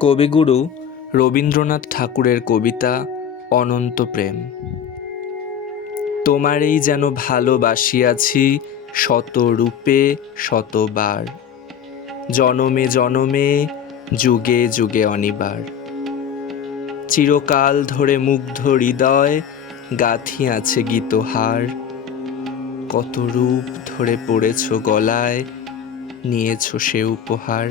কবিগুরু রবীন্দ্রনাথ ঠাকুরের কবিতা অনন্ত প্রেম। তোমারেই যেন ভালোবাসিয়াছি শত রূপে শতবার জনমে জনমে, যুগে যুগে অনিবার। চিরকাল ধরে মুগ্ধ হৃদয় গাঁথিয়াছে গীতহার। কত রূপ ধরে পড়েছ গলায়, নিয়েছ সে উপহার।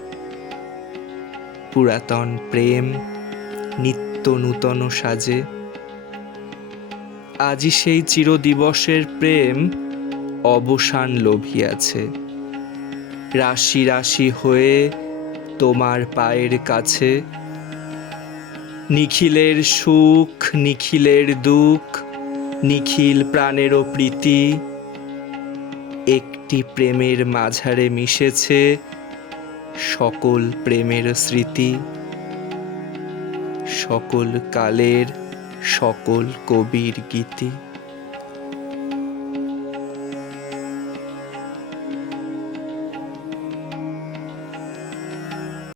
পুরাতন প্রেম নিত্য নূতন সাজে। আজি সেই চিরদিবসের প্রেম অবসান লোভিয়াছে। রাশি রাশি হয়ে তোমার পায়ের কাছে। নিখিলের সুখ, নিখিলের দুঃখ, নিখিল প্রাণেরও প্রীতি। একটি প্রেমের মাঝারে মিশেছে সকল প্রেমের স্মৃতি সকল কালের সকল কবির গীতি।